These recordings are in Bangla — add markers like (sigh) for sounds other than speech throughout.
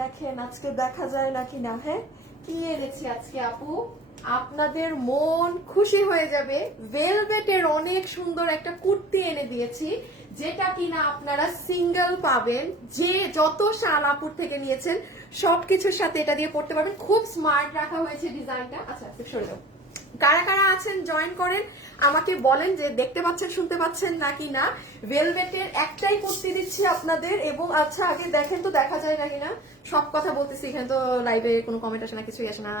দেখেন, আজকে দেখা যায় নাকি না হ্যাঁ? কি এনেছি আজকে, আপু? আপনাদের মন খুশি হয়ে যাবে। ভেলভেটের অনেক সুন্দর একটা কুর্তি এনে দিয়েছি, যেটা কিনা আপনারা সিঙ্গেল পাবেন। যে যত শাল আপুর থেকে নিয়েছেন, সবকিছুর সাথে এটা দিয়ে পড়তে পারবেন। খুব স্মার্ট রাখা হয়েছে ডিজাইনটা আচ্ছা একটু সরে কারা কারা আছেন জয়েন করেন, আমাকে বলেন যে দেখতে পাচ্ছেন, শুনতে পাচ্ছেন নাকি না। ভেলভেটের একটাই কুর্তি দিচ্ছি আপনাদের এবং আচ্ছা আগে দেখেন তো, দেখা যায় নাকি না? সব কথা বলতেছি, এখানে তো লাইভে কোনো কমেন্ট আসে না, কিছুই আসে না।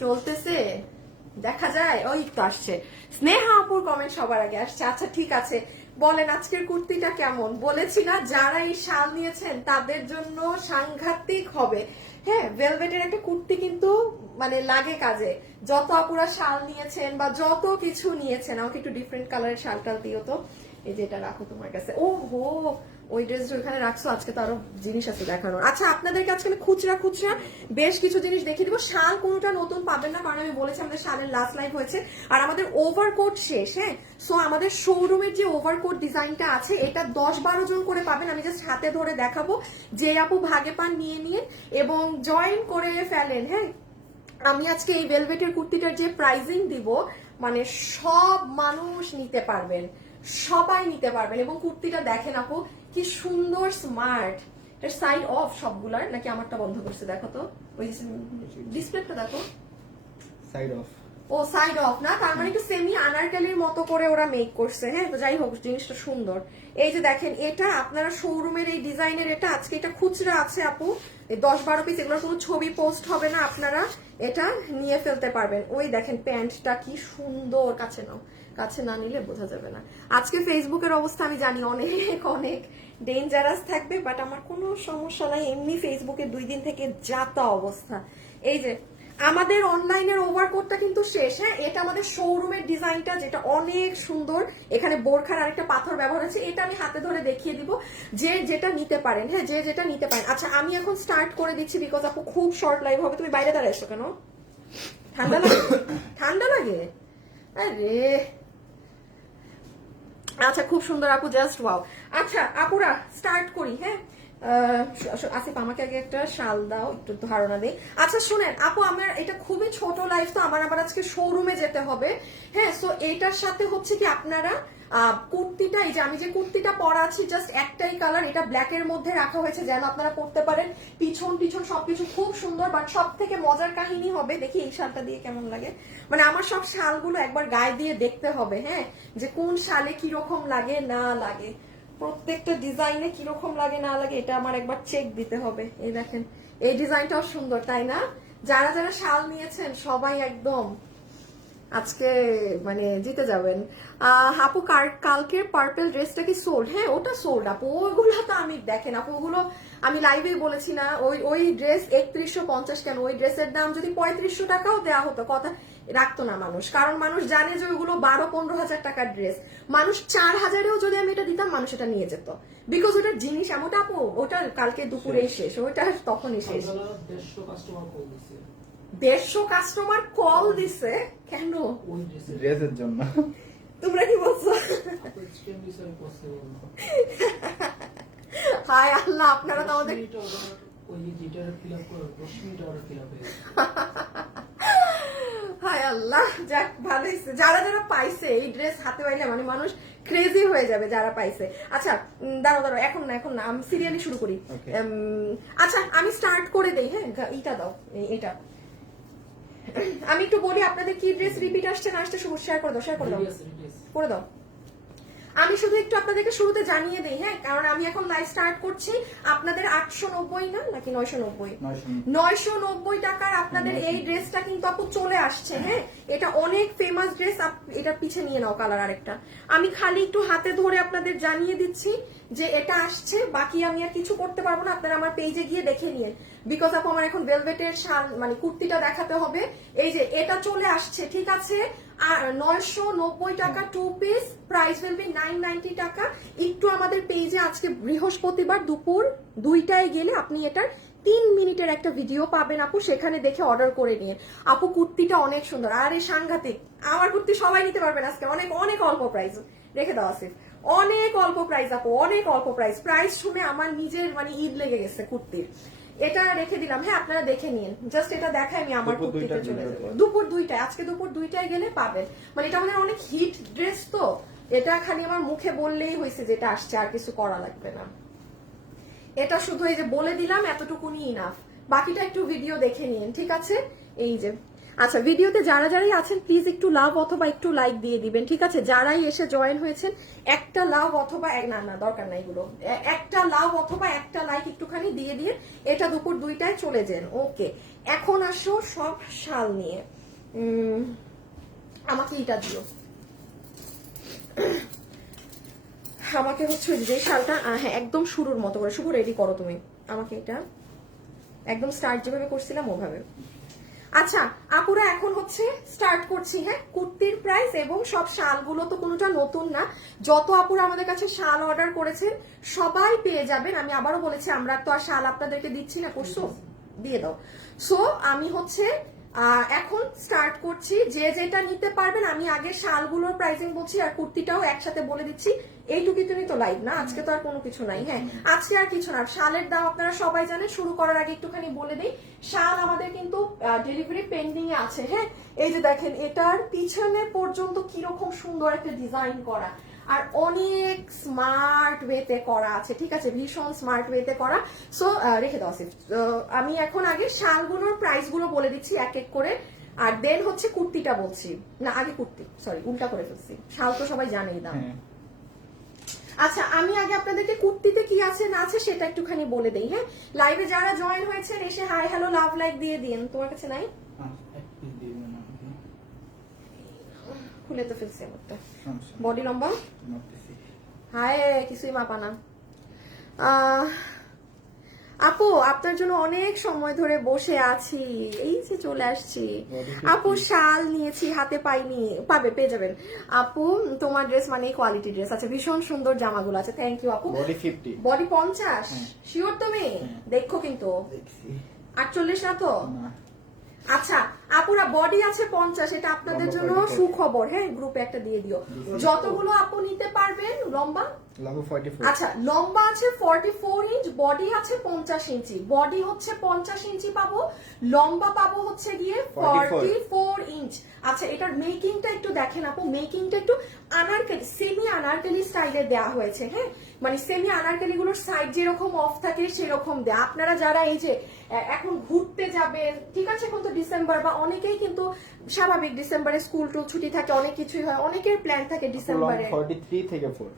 চলতেছে, দেখা যায়, ওই তো আসছে। স্নেহা আপুর কমেন্ট সবার আগে আসছে আচ্ছা ঠিক আছে। বলেন, আজকের কুর্তিটা কেমন? বলেছি না, যারা এই শাল নিয়েছেন, তাদের জন্য সাংঘাতিক হবে। হ্যাঁ ভেলভেটের একটা কুর্তি কিন্তু মানে লাগে কাজে। যত আপুরা শাল নিয়েছেন বা যত কিছু নিয়েছেন, আমাকে একটু ডিফারেন্ট কালারের শাল টাল দিও তো। এই যে এটা রাখো তোমার কাছে। ও হো ওই ড্রেস ওখানে রাখছো, আজকে তো আরও জিনিস আছে দেখানোর। আচ্ছা আপনাদেরকে আজকে আমি খুচরা খুচরা বেশ কিছু জিনিস দেখিয়ে দিব। শাল কোনোটা নতুন পাবেন না, কারণ আমি বলেছি আমাদের শালের লাস্ট লাইভ হয়েছে। আর আমাদের ওভারকোট শেষ হ্যাঁ? সো আমাদের শোরুমের যে ওভারকোট ডিজাইনটা আছে, এটা দশ বারো জন করে পাবেন। আমি জাস্ট হাতে ধরে দেখাবো। যে আপু ভাগে পান, নিয়ে নিয়ে এবং জয়েন করে ফেলেন হ্যাঁ? আমি আজকে এই ভেলভেটের কুর্তিটার যে প্রাইজিং দিব মানে সব মানুষ নিতে পারবেন, সবাই নিতে পারবেন এবং কুর্তিটা দেখেন আপু, কি সুন্দর স্মার্ট এর সাইড অফ সবগুলার, নাকি আমারটা বন্ধ করছে, দেখো তো। ওই ডিসপ্লেটা দেখো। সাইড অফ ও সাইড অফ না, তার মানে একটু সেমি আনারকালির মতো করে ওরা মেক করছে হ্যাঁ? তো যাই হোক, জিনিসটা সুন্দর। এই যে দেখেন, এটা আপনারা শোরুমের এই ডিজাইনের এটা, আজকে এটা খুচরা আছে আপু। এই দশ বারো পিস এগুলোর কোনো ছবি পোস্ট হবে না আপনারা, এটা নিয়ে ফেলতে পারবেন। ওই দেখেন, প্যান্টটা কি সুন্দর, কাছে নাও। কাছে না নিলে বোঝা যাবে না। আজকে ফেসবুকের অবস্থা, আমি জানি অনেক অনেক ডেঞ্জারাস থাকবে বাট আমার কোনো সমস্যা নাই। এমনি ফেসবুকে দুই দিন থেকে যাতা অবস্থা। এই যে আমাদের অনলাইনের ওভারকোটটা কিন্তু শেষ হ্যাঁ? এটা আমাদের শোরুমের ডিজাইনটা যেটা অনেক সুন্দর। এখানে বোরখার আরেকটা পাথর ব্যবহার আছে এটা আমি হাতে ধরে দেখিয়ে দিব। যে যেটা নিতে পারেন হ্যাঁ? যে যেটা নিতে পারেন। আচ্ছা আমি এখন স্টার্ট করে দিচ্ছি বিকজ আপু খুব শর্ট লাইভ হবে। তুমি বাইরে দাঁড়ায় এসো কেন? ঠান্ডা লাগে? ঠান্ডা লাগে? আরে! আচ্ছা খুব সুন্দর আপু জাস্ট ওয়াও আচ্ছা আপুরা স্টার্ট করি হ্যাঁ? আসিফ, আমাকে আগে একটা শাল দাও, একটু ধারণা দেই। আচ্ছা শুনেন, আপু, আমার এটা খুবই ছোট লাইফ তো আমার আবার আজকে শোরুমে যেতে হবে। হ্যাঁ সো এইটার সাথে হচ্ছে কি আপনারা কুর্তিটা, এই যে আমি যে কুর্তিটা পরা আছি জাস্ট একটাই কালার এটা ব্ল্যাক এর মধ্যে রাখা হয়েছে, যেন আপনারা পড়তে পারেন। পিছন পিছন সবকিছু খুব সুন্দর বাট সব থেকে মজার কাহিনী হবে, দেখি এই শালটা দিয়ে কেমন লাগে। মানে আমার সব শালগুলো একবার গায়ে দিয়ে দেখতে হবে হ্যাঁ যে কোন শালে কীরকম লাগে, না লাগে। প্রত্যেকটা ডিজাইনে কীরকম লাগে, না লাগে, এটা আমার একবার চেক দিতে হবে। এই দেখেন, এই ডিজাইনটাও সুন্দর, তাই না? যারা যারা শাল নিয়েছেন, সবাই একদম আজকে মানে জিতে যাবেন। আপু, কার- কালকের পার্পেল ড্রেসটা কি সোল্ড হ্যাঁ ওটা সোল্ড আপু। ওইগুলো তো আমি, দেখেন, আপু, ওগুলো আমি লাইভে বলেছি না। ওই ওই ড্রেস একত্রিশশো পঞ্চাশ কেন? ওই ড্রেসের দাম যদি পঁয়ত্রিশশো টাকাও দেওয়া হতো, কথা রাখতো না মানুষ। কারণ মানুষ জানে যে ওইগুলো বারো পনেরো হাজার টাকার ড্রেস মানুষ চার হাজারেও যদি আমি এটা দিতাম মানুষ এটা নিয়ে যেত। বিকজ ওটার জিনিস এমনটা আপু ওটা কালকে দুপুরেই শেষ। ওইটা তখনই শেষ। দেড়শো কাস্টমার কল দিছে। কেন? ড্রেসের জন্য। তোমরা কি বলছো? হায় আল্লাহ আপনারা তো আমাদের ওই যেটা ফিল আপ করো দশ ফিল আপ হয়ে গেছে। হায় আল্লাহ যাক ভালো হয়েছে। যারা যারা পাইছে এই ড্রেস হাতে পাইলে মানে মানুষ ক্রেজি হয়ে যাবে যারা পাইছে। আচ্ছা দাঁড়ো দাঁড়াও দাঁড়াও এখন না এখন না আমি সিরিয়ালি শুরু করি। উম, আচ্ছা আমি স্টার্ট করে দেই হ্যাঁ? এটা এইটা দাও এটা এইটা। আমি একটু বলি আপনাদের কি ড্রেস রিপিট আসছে না আসছে শেয়ার করে দাও শেয়ার করে দাও। করে দাও। আমি শুধু একটু আপনাদেরকে শুরুতে জানিয়ে দিই হ্যাঁ? কারণ আমি এখন লাইভ স্টার্ট করছি আপনাদের আটশো নব্বই না নাকি নয়শো নব্বই? নয়শো নব্বই। টাকার আপনাদের এই ড্রেসটা কিন্তু আপু চলে আসছে হ্যাঁ? এটা অনেক ফেমাস ড্রেস এটা পিছে নিয়ে নাও কালার আরেকটা। আমি খালি একটু হাতে ধরে আপনাদের জানিয়ে দিচ্ছি যে এটা আসছে বাকি আমি আর কিছু করতে পারব না আপনারা আমার পেজে গিয়ে দেখে নিন। বিকজ আপু আমার এখন ভেলভেটের শাল মানে কুর্তিটা দেখাতে হবে। এই যে এটা চলে আসছে ঠিক আছে? নয়শো নব্বই টাকা two piece price will be nine ninety টাকা। একটু আমাদের পেজে আজকে বৃহস্পতিবার দুপুর দুইটায় গেলে আপনি এটার তিন মিনিটের একটা ভিডিও পাবেন আপু সেখানে দেখে অর্ডার করে নিয়ে। আপু কুর্তিটা অনেক সুন্দর। আরে সাংঘাতিক। আমার কুর্তি সবাই নিতে পারবেন আজকে। অনেক অনেক অল্প প্রাইস রেখে দাও আসিফ। অনেক অল্প প্রাইস আপু। অনেক অল্প প্রাইস প্রাইস শুনে আমার নিজের মানে ঈদ লেগে গেছে কুর্তির। এটা রেখে দিলাম। হ্যাঁ আপনারা দেখে নিন। জাস্ট এটা দেখায় আমি আমার দুপুর কুর্তিতে চলে যাব। দুপুর দুইটায় আজকে দুপুর দুইটায় গেলে পাবেন। মানে এটা আমাদের অনেক হিট ড্রেস তো। এটা খালি আমার মুখে বললেই হয়েছে যেটা আসছে আর কিছু করা লাগবে না। এটা শুধু এই যে বলে দিলাম এতটুকুনি ইনাফ বাকিটা একটু ভিডিও দেখে নিন ঠিক আছে? এই যে আচ্ছা ভিডিওতে যারা যারাই আছেন প্লিজ একটু লাভ অথবা একটু লাইক দিয়ে দিবেন, ঠিক আছে? যারাই এসে জয়েন হয়েছেন, একটা লাভ অথবা না না, দরকার নাই এগুলো। একটা লাভ অথবা একটা লাইক একটুখানি দিয়ে দিয়ে এটা দুপুর দুইটায় চলে যান। ওকে এখন আসো সব শাল নিয়ে। আমাকে এটা দিও। আমাকে হচ্ছে যে শালটা হ্যাঁ একদম শুরুর মতো করে, শুভ রেডি করো তুমি। আমাকে এটা। একদম স্টার্ট যেভাবে করছিলাম, ওভাবে। আচ্ছা আপুরা এখন হচ্ছে স্টার্ট করছি হ্যাঁ? কুর্তির প্রাইস এবং সব শালগুলো তো কোনোটা নতুন না। যত আপুরা আমাদের কাছে শাল অর্ডার করেছেন, সবাই পেয়ে যাবেন। আমি আবারও বলেছি, আমরা তো আর শাল আপনাদেরকে দিচ্ছি না, করছ? দিয়ে দাও। সো আমি হচ্ছে এখন স্টার্ট করছি। যে যেটা নিতে পারবেন, আমি আগে শালগুলোর প্রাইসিং বলছি আর কুর্তিটাও একসাথে বলে দিচ্ছি। এইটুকুই তুমি তো লাইভ না, আজকে তো আর কোনো কিছু নাই হ্যাঁ? আজকে আর কিছু না। শালের দাম আপনারা সবাই জানেন, শুরু করার আগে একটুখানি বলে দিই। শাল আমাদের কিন্তু ডেলিভারি পেন্ডিং এ আছে হ্যাঁ? এই যে দেখেন, এটার পিছনে পর্যন্ত কীরকম সুন্দর একটা ডিজাইন করা। আর অনেক স্মার্ট ওয়েতে করা আছে ঠিক আছে? ভীষণ স্মার্ট ওয়েতে করা। সো রেখে দাও আসিফ আমি এখন আগে শালগুলোর প্রাইসগুলো বলে দিচ্ছি এক এক করে। আর দেন হচ্ছে কুর্তিটা বলছি। না আগে কুর্তি সরি উল্টা করে ফেলছি। শাল তো সবাই জানেই দাম। হ্যাঁ। আচ্ছা আমি আগে আপনাদেরকে কুর্তিতে কি আছে না আছে সেটা একটুখানি বলে দেই হ্যাঁ? লাইভে যারা জয়েন হয়েছেন এসে হাই হ্যালো লাভ লাইক দিয়ে দিন। তোমার কাছে নাই আহ, এক piece দিয়ে দিবেন আমাকে। খুলে তো ফেলছি আমারটা বডি লম্বা হায় কিছুই মাপা না। আপু আপনার জন্য অনেক সময় ধরে বসে আছি। এই যে চলে আসছি। আপু শাল নিয়েছি হাতে পাইনি। পাবে পেয়ে যাবেন। আপু তোমার ড্রেস মানে কোয়ালিটি ড্রেস আছে। ভীষণ সুন্দর জামাগুলো আছে। থ্যাংক ইউ আপু। Body 50 বডি পঞ্চাশ? হ্যাঁ। শিওর তুমি? হ্যাঁ। দেখো কিন্তু। আটচল্লিশ না তো? আচ্ছা আপুরা বডি আছে পঞ্চাশ এটা আপনাদের জন্য সুখবর। হ্যাঁ গ্রুপে একটা দিয়ে দিও। যতগুলো আপু নিতে পারবেন লম্বা? আচ্ছা লম্বা আছে ফর্টি ফোর ইঞ্চ বডি আছে পঞ্চাশ ইঞ্চি বডি হচ্ছে পঞ্চাশ ইঞ্চি পাবো লম্বা পাবো হচ্ছে গিয়ে ফর্টি ফোর ইঞ্চ আচ্ছা এটার মেকিংটা একটু দেখেন আপু। মেকিংটা একটু আনারকালি সেমি আনারকালি স্টাইলে দেওয়া হয়েছে হ্যাঁ? মানে সেমি আনারকালি গুলোর সাইড যেরকম অফ থাকে সেরকম দেয়া। আপনারা যারা এই যে এখন ঘুরতে যাবেন ঠিক আছে? এখন তো ডিসেম্বর বা অনেকেই কিন্তু স্বাভাবিক ডিসেম্বরে স্কুল টুল ছুটি থাকে অনেক কিছুই হয়। অনেকের প্ল্যান থাকে ডিসেম্বরে। 43 থেকে 4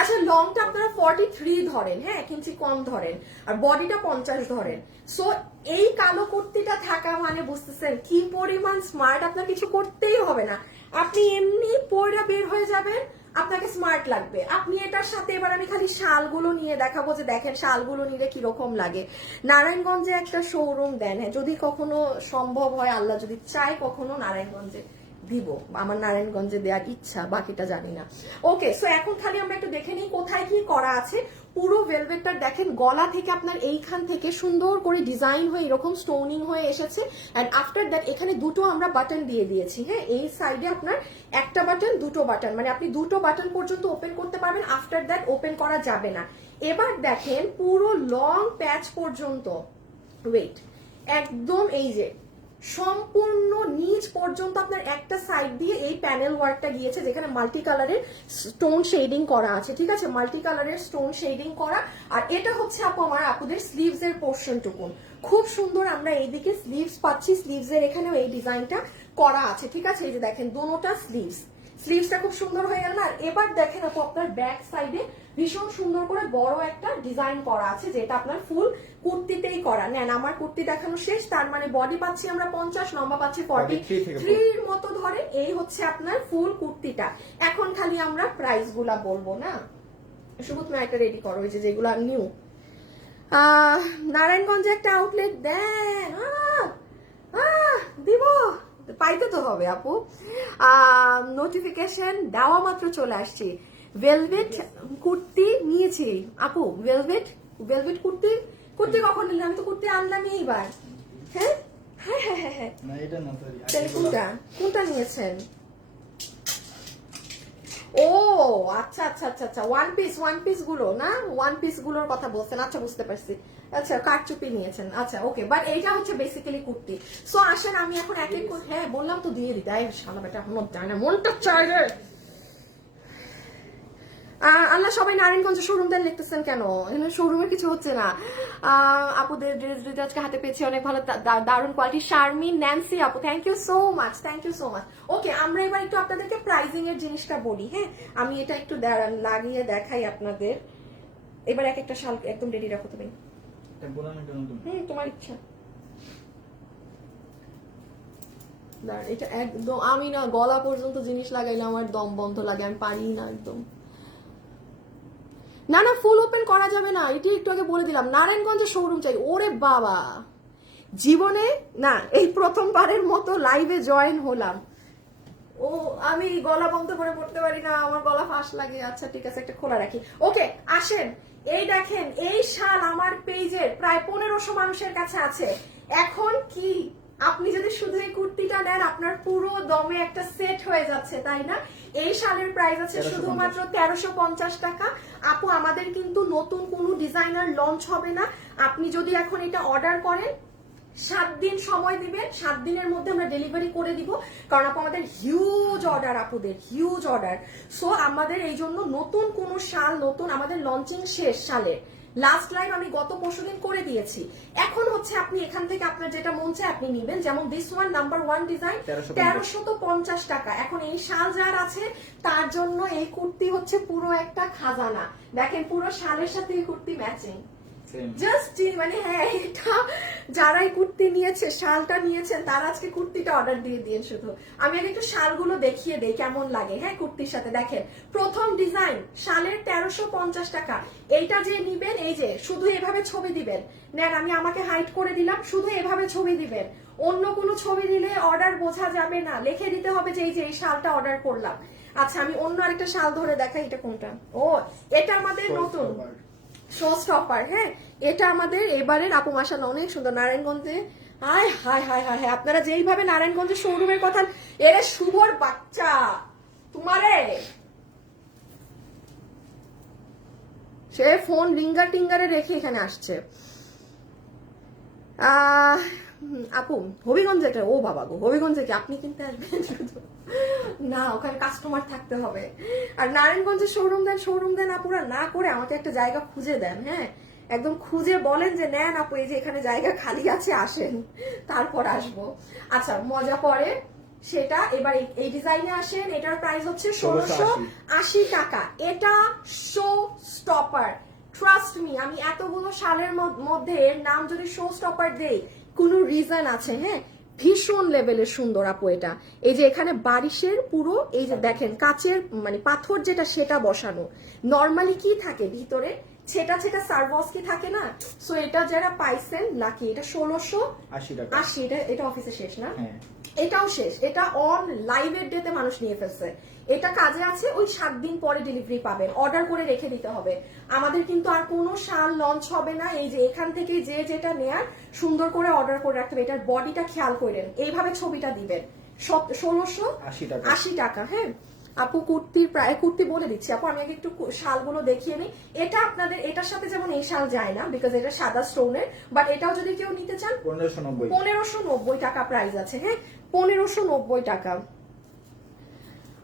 আচ্ছা লংটা আপনারা ফর্টি থ্রি ধরেন হ্যাঁ এক ইঞ্চি কম ধরেন। আর বডিটা পঞ্চাশ ধরেন। সো এই কালো কুর্তিটা থাকা মানে বুঝতেছেন কি পরিমাণ স্মার্ট আপনার কিছু করতেই হবে না। আপনি এমনি পয়রা বের হয়ে যাবেন আপনাকে স্মার্ট লাগবে। আপনি এটার সাথে এবার আমি খালি শালগুলো নিয়ে দেখাবো যে দেখেন শালগুলো নিলে কীরকম লাগে। নারায়ণগঞ্জে একটা শোরুম দেন হ্যাঁ যদি কখনো সম্ভব হয়, আল্লাহ যদি চায় কখনো নারায়ণগঞ্জে। দিব। আমার নারায়ণগঞ্জে দেওয়ার ইচ্ছা, বাকিটা জানি না। ওকে সো এখন খালি আমরা একটু দেখে নিই কোথায় কি করা আছে। পুরো ভেলভেটটা দেখেন, গলা থেকে আপনার এইখান থেকে সুন্দর করে ডিজাইন হয়ে এরকম স্টোনিং হয়ে এসেছে। অ্যান্ড আফটার দ্যাট এখানে দুটো আমরা বাটন দিয়ে দিয়েছি হ্যাঁ? এই সাইডে আপনার একটা বাটন দুটো বাটন মানে আপনি দুটো বাটন পর্যন্ত ওপেন করতে পারবেন আফটার দ্যাট ওপেন করা যাবে না। এবার দেখেন পুরো লং প্যাচ পর্যন্ত। ওয়েট একদম এই যে সম্পূর্ণ নিচ পর্যন্ত আপনার একটা সাইড দিয়ে এই প্যানেল ওয়ার্কটা গিয়েছে, যেখানে মাল্টি কালারের স্টোন শেডিং করা আছে, ঠিক আছে? মাল্টি কালারের স্টোন শেডিং করা। আর এটা হচ্ছে আপু আমার আপুদের স্লিভস এর পোর্শন টুকুন। খুব সুন্দর আমরা এইদিকে স্লিভস পাচ্ছি স্লিভস এর এখানেও এই ডিজাইনটা করা আছে, ঠিক আছে? এই যে দেখেন দোনোটা স্লিভস স্লিভসটা খুব সুন্দর হয়ে গেল না? আর এবার দেখেন আপু আপনার ব্যাক সাইডে ভীষণ সুন্দর করে বড় একটা ডিজাইন করা আছে যেটা আপনার ফুল কুর্তিতেই করা। নেন আমার কুর্তি দেখানো শেষ তার মানে বডি পাচ্ছি আমরা পঞ্চাশ লম্বা পাচ্ছি ফর্টি 43 থেকে থ্রির মতো ধরে এই হচ্ছে আপনার ফুল কুর্তিটা। এখন খালি আমরা প্রাইসগুলা বলব না? তুমি একটা রেডি করো ওই যে যেগুলো নিউ নারায়ণগঞ্জে একটা আউটলেট দেন দিব। পাইতে তো হবে আপু। নোটিফিকেশন দেওয়া মাত্র চলে আসছি। ভেলভেট কুর্তি নিয়েছি। আপু ভেলভেট ভেলভেট কুর্তি? কুর্তি কখন নিলাম আমি তো কুর্তি আনলামই এইবার। হ্যাঁ? হ্যাঁ হ্যাঁ হ্যাঁ হ্যাঁ। তাহলে কোনটা? কোনটা নিয়েছেন? ও আচ্ছা আচ্ছা আচ্ছা আচ্ছা ওয়ান পিস ওয়ান পিসগুলো না? ওয়ান পিসগুলোর কথা বলছেন। আচ্ছা বুঝতে পারছি। আচ্ছা কারচুপি নিয়েছেন। আচ্ছা ওকে বাট এইটা হচ্ছে বেসিক্যালি কুর্তি। সো আসেন, আমি এখন এক এক হ্যাঁ বললাম তো, দিয়ে দিতে শালা বেটা এখনও যায় না মনটা চায় রে। আল্লাহ সবাই নারায়ণগঞ্জ শোরুম দেন লিখতেছেন কেন? শোরুমে কিছু হচ্ছে না। আপুদের ড্রেস ড্রেস আজকে হাতে পেয়েছি, অনেক ভালো দারুণ কোয়ালিটি শারমিন ন্যান্সি আপু thank you so much thank you so much okay আমরা এবার একটু আপনাদেরকে প্রাইজিং এর জিনিসটা বলি হ্যাঁ? আমি এটা একটু লাগিয়ে দেখাই আপনাদের। এবার এক একটা শাল একদম রেডি রাখো তুমি। নতুন হুম তোমার ইচ্ছা। এটা একদম আমি না গলা পর্যন্ত জিনিস লাগাইলে আমার দম বন্ধ লাগে আমি পারি না একদম। না না ফুল ওপেন করা যাবে না এটি একটু আগে বলে দিলাম নারায়ণগঞ্জে শোরুম চাই ওরে বাবা। জীবনে না এই প্রথমবারের মতো লাইভে জয়েন হলাম। ও আমি গলা বন্ধ করে পড়তে পারি না আমার গলা ফাঁস লাগে আচ্ছা ঠিক আছে একটা খোলা রাখি। ওকে আসেন। এই দেখেন এই শাল আমার পেজের প্রায় পনেরোশো মানুষের কাছে আছে। এখন কি? আপনি যদি শুধু এই কুর্তিটা নেন আপনার পুরো দমে একটা সেট হয়ে যাচ্ছে তাই না? এই শালের প্রাইস আছে শুধুমাত্র তেরোশো পঞ্চাশ টাকা। আপু আমাদের কিন্তু নতুন কোনো ডিজাইনার লঞ্চ হবে না। আপনি যদি এখন এটা অর্ডার করেন সাত দিন সময় দিবেন, সাত দিনের মধ্যে আমরা ডেলিভারি করে দিব। কারণ আপু, আমাদের হিউজ অর্ডার আপুদের হিউজ অর্ডার সো আমাদের এই জন্য নতুন কোন সাল, নতুন আমাদের লঞ্চিং শেষ সালে। লাস্ট লাইভ আমি গত পরশু দিন করে দিয়েছি। এখন হচ্ছে আপনি এখান থেকে আপনার যেটা মন চায় আপনি নিবেন। যেমন this one number one design 1350 তেরোশত পঞ্চাশ টাকা। এখন এই শাল যার আছে, তার জন্য এই কুর্তি হচ্ছে পুরো একটা খাজানা। দেখেন পুরো শালের সাথে এই কুর্তি ম্যাচিং জাস্ট মানে হ্যাঁ এটা যারা এই কুর্তি নিয়েছে শালটা নিয়েছেন তারা আজকে কুর্তিটা অর্ডার দিয়ে দিন শুধু। আমি আগে একটু শালগুলো দেখিয়ে দেই কেমন লাগে। হ্যাঁ কুর্তির সাথে দেখেন। প্রথম ডিজাইন শালের তেরোশো পঞ্চাশ টাকা। এইটা যে নিবেন এই যে শুধু এভাবে ছবি দিবেন। নেন আমি আমাকে হাইট করে দিলাম শুধু এভাবে ছবি দিবেন। অন্য কোনো ছবি দিলে অর্ডার বোঝা যাবে না। লিখে দিতে হবে যে এই যে এই শালটা অর্ডার করলাম। আচ্ছা আমি অন্য আরেকটা শাল ধরে দেখাই এটা কোনটা? ও এটা আমাদের নতুন। শো স্টপার হ্যাঁ? এটা আমাদের এবারের অনেক সুন্দর। নারায়ণগঞ্জে আয় হায় হায় হায় হায় আপনারা যেইভাবে নারায়ণগঞ্জের শোরুমের কথা এরে শুভর বাচ্চা তোমারে! সে ফোন রিঙ্গার টিঙ্গারে রেখে এখানে আসছে। আহ, আপু হবিগঞ্জে একটা ও বাবা গো হবিগঞ্জে কি আপনি কিনতে আসবেন? শুধু (laughs) না ওখানে কাস্টমার থাকতে হবে। আর নারায়ণগঞ্জে শোরুম দেন শোরুম দেন আপুরা না করে আমাকে একটা জায়গা খুঁজে দেন হ্যাঁ? একদম খুঁজে বলেন যে নেন আপু এই যে এখানে জায়গা খালি আছে আসেন। তারপর আসব। আচ্ছা মজা পড়ে সেটা এবার এই- ডিজাইনে আসেন এটার প্রাইস হচ্ছে ষোলোশো আশি। টাকা। এটা শো স্টপার ট্রাস্ট মি আমি এতগুলো সালের মধ্যে এর নাম যদি শো স্টপার দেই কোনো রিজন আছে হ্যাঁ? ভীষণ লেভেলের সুন্দর আপু এটা। এই যে এখানে বারিশের পুরো, এই যে দেখেন, কাচের মানে পাথর যেটা, সেটা বসানো। নর্মালি কি থাকে ভিতরে? ছেটা ছেটা সার্ভস কি থাকে না? সো এটা যারা পাইছেন লাকি এটা ষোলোশো আশি টাকা। আশি এটা এটা অফিসে শেষ না? হ্যাঁ। এটাও শেষ। এটা অন লাইভের ডেতে মানুষ নিয়ে ফেলছে। এটা কাজে আছে ওই সাত দিন পরে ডেলিভারি পাবেন। অর্ডার করে রেখে দিতে হবে। আমাদের কিন্তু আর কোনো সাল লঞ্চ হবে না। এই যে এখান থেকে যে যেটা নেয়ার সুন্দর করে অর্ডার করে রাখতে হবে। এটার বডিটা খেয়াল করেন। এইভাবে ছবিটা দিবেন। ষোলোশো আশি টাকা হ্যাঁ? আপু কুর্তির প্রায় কুর্তি বলে দিচ্ছি আপু আমি আগে একটু শালগুলো দেখিয়ে নিই। এটা আপনাদের এটার সাথে যেমন এই শাল যায় না বিকজ এটা সাদা স্টোনের বাট এটাও যদি কেউ নিতে চান পনেরোশো নব্বই। পনেরোশো নব্বই টাকা প্রাইস আছে হ্যাঁ? পনেরোশো নব্বই টাকা।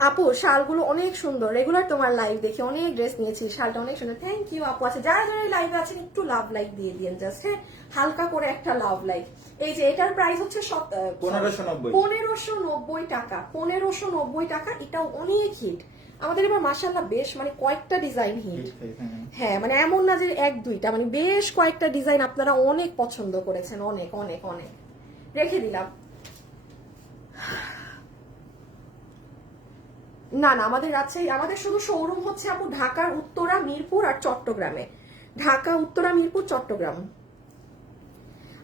আপু শালগুলো অনেক সুন্দর। রেগুলার তোমার লাইভ দেখে অনেক ড্রেস নিয়েছি। শালটা অনেক সুন্দর। থ্যাংক ইউ আপু। আছে যারা যারা লাইভে আছেন একটু লাভ লাইক দিয়ে দিন জাস্ট হ্যাঁ? হালকা করে একটা লাভ লাইক এই যে এটার প্রাইস হচ্ছে সত- পনেরোশো নব্বই। পনেরোশো নব্বই টাকা। পনেরোশো নব্বই টাকা এটাও অনেক হিট আমাদের এবার মাসাল্লাহ বেশ মানে কয়েকটা ডিজাইন হিট হ্যাঁ মানে এমন না যে এক দুইটা মানে বেশ কয়েকটা ডিজাইন আপনারা অনেক পছন্দ করেছেন। অনেক অনেক অনেক। রেখে দিলাম। না না আমাদের রাজশাহী আমাদের শুধু শোরুম হচ্ছে আপু ঢাকার উত্তরা মিরপুর আর চট্টগ্রামে। ঢাকা উত্তরা মিরপুর চট্টগ্রাম।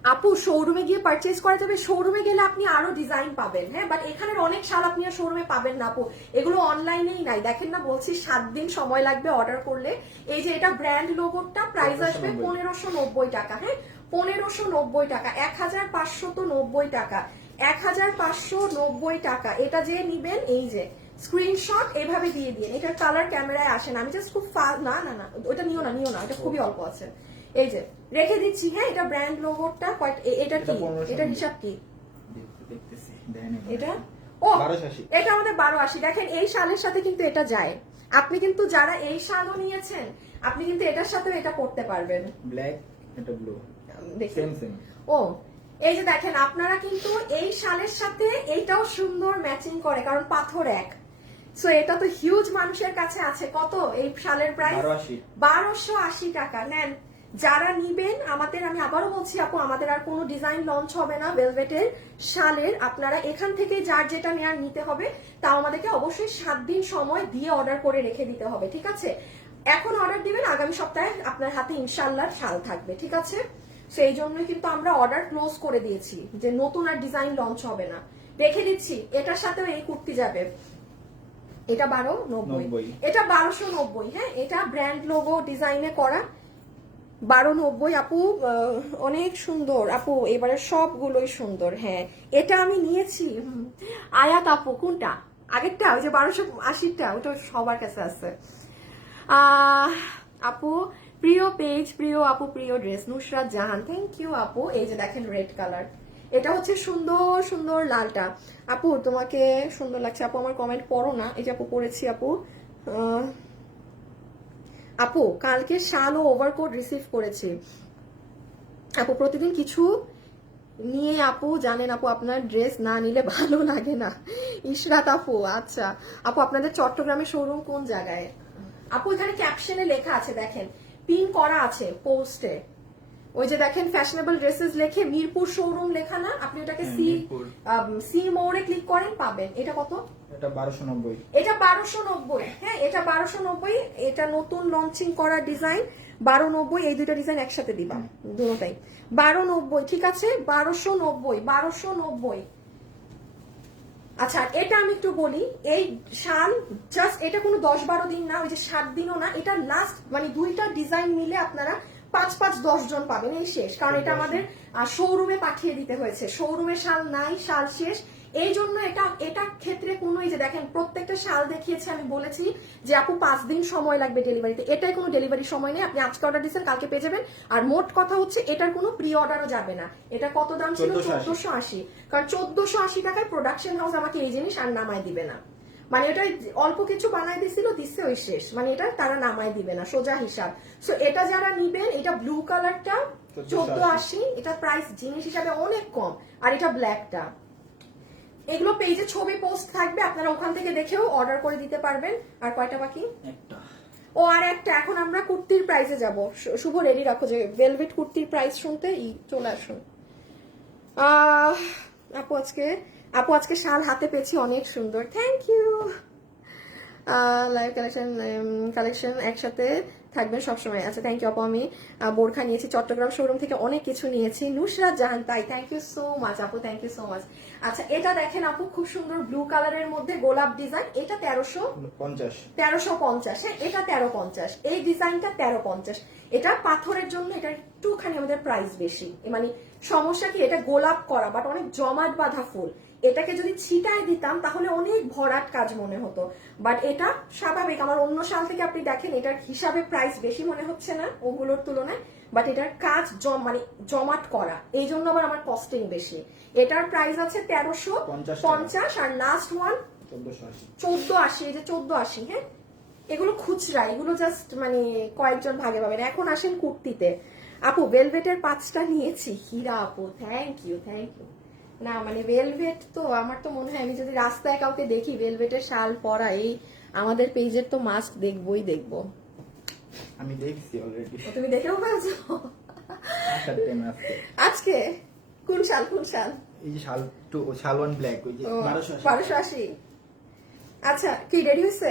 আপু শোরুমে গিয়ে পারচেজ করা যাবে। শোরুমে গেলে আপনি আরও ডিজাইন পাবেন হ্যাঁ? বাট এখানের অনেক শাল আপনি আর শোরুমে পাবেন না আপু। এগুলো অনলাইনেই নাই। দেখেন না বলছি সাত দিন সময় লাগবে অর্ডার করলে। এই যে এটা ব্র্যান্ড লোগোটা প্রাইস আসবে পনেরোশো নব্বই টাকা হ্যাঁ? পনেরোশো নব্বই টাকা এক হাজার পাঁচশো তো নব্বই টাকা। এক হাজার পাঁচশো নব্বই টাকা। এটা যে নিবেন এই যে। স্ক্রিনশট এভাবে দিয়ে দিন এটার কালার ক্যামেরায় আসে না। আমি জাস্ট খুব ফা- না না না। ওটা নিও না নিও না। এটা খুবই অল্প আছে। এই যে রেখে দিচ্ছি হ্যাঁ? এটা ব্র্যান্ড লোগোটা কয়েক এটা কি? এটা। হিসাব কি? দেখতে- দেখতেছি। দেয় এটা? ও। এটা আমাদের বারো আশি। দেখেন এই শালের সাথে কিন্তু এটা যায়। আপনি কিন্তু যারা এই শালও নিয়েছেন আপনি কিন্তু এটার সাথেও এটা করতে পারবেন। ব্ল্যাক এটা ব্লু সেম সেম ও এই যে দেখেন আপনারা কিন্তু এই শালের সাথে এইটাও সুন্দর ম্যাচিং করে কারণ পাথর এক। সো এটা তো হিউজ মানুষের কাছে আছে। কত? এই শালের প্রাইস বারোশো আশি টাকা। নেন যারা নিবেন আমাদের আমি আবারও বলছি আপু আমাদের আর কোনো ডিজাইন লঞ্চ হবে না ভেলভেটের শালের। আপনারা এখান থেকে যার যেটা নেয়ার নিতে হবে তাও আমাদেরকে অবশ্যই সাত দিন সময় দিয়ে অর্ডার করে রেখে দিতে হবে ঠিক আছে? এখন অর্ডার দিবেন আগামী সপ্তাহে আপনার হাতে ইনশাল্লাহ শাল থাকবে ঠিক আছে? সেই জন্যই কিন্তু আমরা অর্ডার ক্লোজ করে দিয়েছি যে নতুন আর ডিজাইন লঞ্চ হবে না। রেখে দিচ্ছি এটার সাথেও এই কুর্তি যাবে। এটা বারো নব্বই। এটা বারোশো নব্বই হ্যাঁ? এটা ব্র্যান্ড লোগো ডিজাইনে করা। বারো নব্বই আপু অনেক সুন্দর। আপু এবারে সবগুলোই সুন্দর হ্যাঁ। এটা আমি নিয়েছি আয়াত আপু কোনটা? আগেরটা ওই যে বারোশো আশিটা ওটা সবার কাছে আছে। আহ, আপু প্রিয় পেজ প্রিয় আপু প্রিয় dress Nusrat Jahan. Thank you আপু। এই যে দেখেন রেড কালার এটা হচ্ছে সুন্দর সুন্দর লালটা। আপু, তোমাকে সুন্দর লাগছে। আপু, আমার কমেন্ট পড়ো না। এই যে আপু পড়েছি, আপু। আপু, কালকে শাল ও ওভারকোট রিসিভ করেছি। আপু, প্রতিদিন কিছু নিয়ে আপু, জানেন আপু, আপনার ড্রেস না নিলে ভালো লাগে না। ইশরাত আপু আচ্ছা। আপু, আপনাদের চট্টগ্রামের শোরুম কোন জায়গায়? আপু, এখানে ক্যাপশনে লেখা আছে, দেখেন। পিন করা আছে পোস্টে ওই যে দেখেন ফ্যাশনেবল ড্রেসেস লেখে মিরপুর শোরুম লেখা না? আপনি ওটাকে হ্যাঁ, সি সি মোড়ে ক্লিক করেন পাবেন। এটা কত? এটা বারোশো নব্বই। এটা বারোশো নব্বই। হ্যাঁ এটা বারোশো নব্বই। এটা নতুন লঞ্চিং করা ডিজাইন বারো নব্বই। এই দুটো ডিজাইন একসাথে দিবা দুটাই। বারো নব্বই ঠিক আছে? বারোশো নব্বই বারোশো নব্বই। আচ্ছা এটা আমি একটু বলি এই শাল জাস্ট এটা কোনো দশ বারো দিন না ওই যে সাত দিনও না এটা লাস্ট মানে দুইটা ডিজাইন মিলে আপনারা পাঁচ পাঁচ দশ জন পাবেন এই শেষ। কারণ এটা আমাদের শোরুমে পাঠিয়ে দিতে হয়েছে। শোরুমে শাল নাই শাল শেষ। এই জন্য এটা এটা ক্ষেত্রে কোনো এই যে দেখেন প্রত্যেকটা শাল দেখিয়েছে আমি বলেছি যে আপু পাঁচ দিন সময় লাগবে ডেলিভারিতে। এটাই কোনো ডেলিভারি সময় নেই আপনি আজকে অর্ডার দিচ্ছেন কালকে পেয়ে যাবেন। আর মোট কথা হচ্ছে এটার কোনো প্রি অর্ডারও যাবে না। এটা কত দাম ছিল? 1480 চোদ্দশো আশি। কারণ চোদ্দশো আশি টাকায় প্রোডাকশন হাউস আমাকে এই জিনিস আর নামায় দিবে না। মানে এটা অল্প কিছু বানাই দিছিল দিচ্ছে ওই শেষ। মানে এটা তারা নামায় দিবে না সোজা হিসাব। সো এটা যারা নিবেন এটা ব্লু কালারটা চোদ্দ আশি এটা প্রাইস জিনিস হিসাবে অনেক কম আর এটা ব্ল্যাকটা এগুলো পেজে ছবি পোস্ট থাকবে আপনারা ওখান থেকে দেখেও অর্ডার করে দিতে পারবেন। আর কয়টা বাকি? ও আর একটা। এখন আমরা কুর্তির প্রাইসে যাব। শু- শুভ রেডি রাখো যে ভেলভেট কুর্তির প্রাইস শুনতে ই চলে আসুন। আহ, আপু আজকে আপু আজকে শাল হাতে পেয়েছি অনেক সুন্দর। Thank you live collection collection একসাথে থাকবেন সবসময়। আচ্ছা থ্যাংক ইউ আপু আমি বোরখা নিয়েছি চট্টগ্রাম শোরুম থেকে অনেক কিছু নিয়েছি। নুসরাত জাহান তাই থ্যাংক ইউ সো মাচ আপু থ্যাংক ইউ সো মাচ আচ্ছা এটা দেখেন আপু খুব সুন্দর ব্লু কালারের মধ্যে গোলাপ ডিজাইন এটা তেরোশো পঞ্চাশ। তেরোশো পঞ্চাশ হ্যাঁ এটা তেরো পঞ্চাশ। এই ডিজাইনটা তেরো পঞ্চাশ। এটা পাথরের জন্য এটা একটুখানি আমাদের প্রাইস বেশি। মানে সমস্যা কি এটা গোলাপ করা বাট অনেক জমাট বাঁধা ফুল। এটাকে যদি ছিটায় দিতাম তাহলে অনেক ভরাট কাজ মনে হতো। বাট এটা স্বাভাবিক। আমার অন্য সাল থেকে আপনি দেখেন এটার হিসাবে প্রাইস বেশি মনে হচ্ছে না ওগুলোর তুলনায় বাট এটার কাজ জম মানে জমাট করা এই জন্য আবার আমার কস্টিং বেশি। এটার প্রাইস আছে তেরোশো পঞ্চাশ আর লাস্ট ওয়ান চোদ্দ আশি এই যে চোদ্দ আশি হ্যাঁ? এগুলো খুচরা এগুলো জাস্ট মানে কয়েকজন ভাগে পাবেন। এখন আসেন কুর্তিতে। আপু ভেলভেটের পাঁচটা নিয়েছি। হীরা আপু থ্যাংক ইউ থ্যাংক ইউ না মানে ভেলভেট তো আমার তো মনে হয় আমি যদি রাস্তায় কাউকে দেখি ভেলভেটের শাল পরা এই আমাদের পেজের তো মাস্ক দেখবই দেখব। আমি দেখছি অলরেডি তুমি দেখেও ফেলছো? আসছে আজকে। কোন শাল কোন শাল? এই যে শাল টু শাল ওয়ান ব্ল্যাক ওই যে ও, বারোশো আশি। বারোশো আশি। আচ্ছা কি রেডি হয়েছে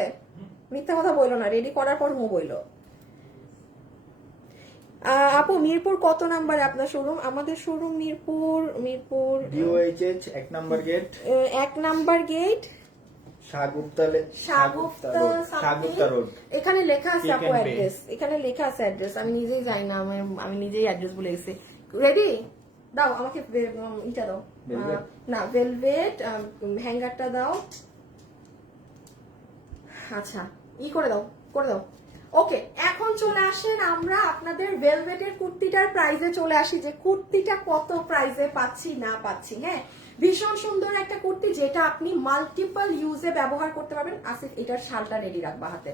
মিথ্যা কথা বলল না রেডি করার পর মু আহ, আপু মিরপুর কত নাম্বারে আপনার শোরুম আমাদের শোরুম মিরপুর মিরপুর ডিওএইচএচ এক নাম্বার গেট এক নাম্বার গেট এখানে লেখা আছে আপু অ্যাড্রেস এখানে লেখা আছে অ্যাড্রেস আমি নিজেই যাই না আমি আমি নিজেই অ্যাড্রেস বলে গেছি। রেডি দাও আমাকে ইটা দাও। না ভেলভেট হ্যাঙ্গারটা দাও। আচ্ছা ই করে দাও করে দাও। ওকে এখন চলে আসেন আমরা আপনাদের ভেলভেটের কুর্তিটার প্রাইজে চলে আসি যে কুর্তিটা কত প্রাইজে পাচ্ছি, না পাচ্ছি হ্যাঁ? ভীষণ সুন্দর একটা কুর্তি যেটা আপনি মাল্টিপল ইউজে ব্যবহার করতে পারবেন। আসিফ, এটার শালটা রেডি রাখবা হাতে।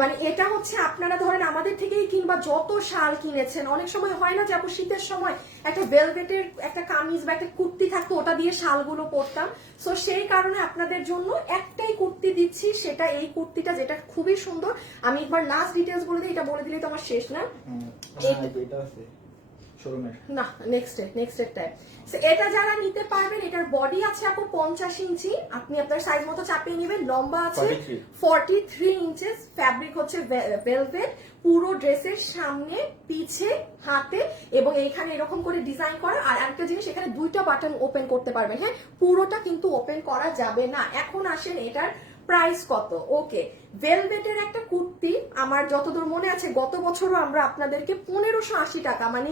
মানে এটা হচ্ছে আপনারা ধরেন আমাদের থেকেই কিংবা যত শাল কিনেছেন, অনেক সময় হয় না যে আপু শীতের সময় একটা ভেলভেটের একটা কামিজ বা একটা কুর্তি থাকতো, ওটা দিয়ে শালগুলো পরতাম। সো সেই কারণে আপনাদের জন্য একটাই কুর্তি দিচ্ছি, সেটা এই কুর্তিটা যেটা খুবই সুন্দর। আমি একবার লাস্ট ডিটেলস বলে দিই, এটা বলে দিলে তো আমার শেষ না। শোরুমের না নেক্সট নেক্সট টাইম এটা যারা নিতে পারবেন এটার বডি আছে আপু পঞ্চাশ ইঞ্চি। আপনি আপনার সাইজ মতো চাপিয়ে নেবেন লম্বা আছে 43 ফর্টি থ্রি ইঞ্চেস ফ্যাব্রিক হচ্ছে ভেলভেট পুরো ড্রেসের সামনে পিছে হাতে এবং এইখানে এরকম করে ডিজাইন করা। আর একটা জিনিস এখানে দুইটা বাটন ওপেন করতে পারবেন। হ্যাঁ পুরোটা কিন্তু ওপেন করা যাবে না। এখন আসেন এটার প্রাইস কত? ওকে ভেলভেটের একটা কুর্তি আমার যতদূর মনে আছে গত বছরও আমরা আপনাদেরকে পনেরোশো আশি টাকা মানে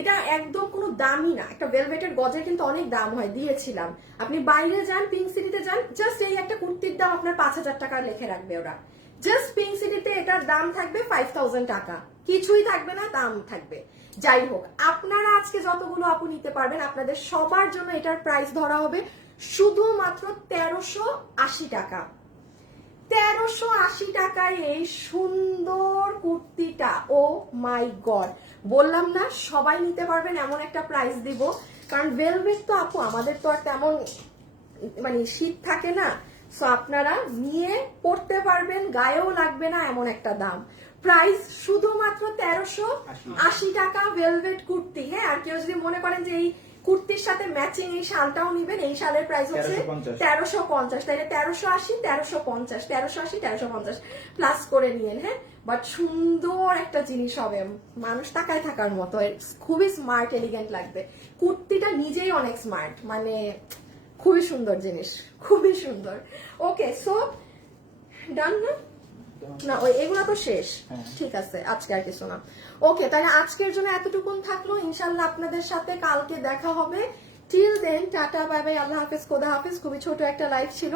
এটা একদম কোনো দামই না। একটা ভেলভেটের গজের কিন্তু অনেক দাম হয়, দিয়েছিলাম। আপনি বাইরে যান পিঙ্ক সিটিতে যান জাস্ট এই একটা কুর্তির দাম আপনার পাঁচ হাজার টাকা লিখে রাখবে ওরা। জাস্ট পিঙ্ক সিটিতে এটার দাম থাকবে ফাইভ থাউজেন্ড টাকা। কিছুই থাকবে না, দাম থাকবে। যাই হোক, আপনারা আজকে যতগুলো আপু নিতে পারবেন, আপনাদের সবার জন্য এটার প্রাইস ধরা হবে শুধুমাত্র তেরোশো আশি টাকা। তেরোশো আশি টাকায় এই সুন্দর কুর্তিটা ও মাই গড বললাম না, সবাই নিতে পারবেন, এমন একটা প্রাইস দিব। কারণ ভেলভেট তো আপু, আমাদের তো আর তেমন মানে শীত থাকে না। সো আপনারা নিয়ে পড়তে পারবেন, গায়েও লাগবে না এমন একটা দাম। প্রাইস শুধুমাত্র তেরোশো আশি। টাকা ভেলভেট কুর্তি। হ্যাঁ আর কেউ যদি মনে করেন যে এই কুর্তির সাথে ম্যাচিং এই শালটাও নিবেন এই শালের প্রাইস হচ্ছে তেরোশো পঞ্চাশ। তাইলে তেরোশো আশি তেরোশো পঞ্চাশ তেরোশো আশি তেরোশো পঞ্চাশ প্লাস করে নিয়েন হ্যাঁ? বাট সুন্দর একটা জিনিস হবে। মানুষ তাকায় থাকার মতো। খুবই স্মার্ট এলিগেন্ট লাগবে। কুর্তিটা নিজেই অনেক স্মার্ট মানে খুবই সুন্দর জিনিস। খুবই সুন্দর। ওকে সো ডান না? না ওই এগুলো তো শেষ। হ্যাঁ। ঠিক আছে আজকে আর কিছু না। ওকে তাহলে আজকের জন্য এতটুকুন থাকল। ইনশাল্লাহ আপনাদের সাথে কালকে দেখা হবে। Till then tata bye bye আল্লাহ হাফিজ, খোদা হাফিজ। খুবই ছোট একটা লাইফ ছিল।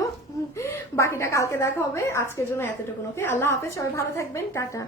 বাকিটা কালকে দেখা হবে। আজকের জন্য এতটুকুন ওকে আল্লাহ হাফিজ, সবাই ভালো থাকবেন। টাটা।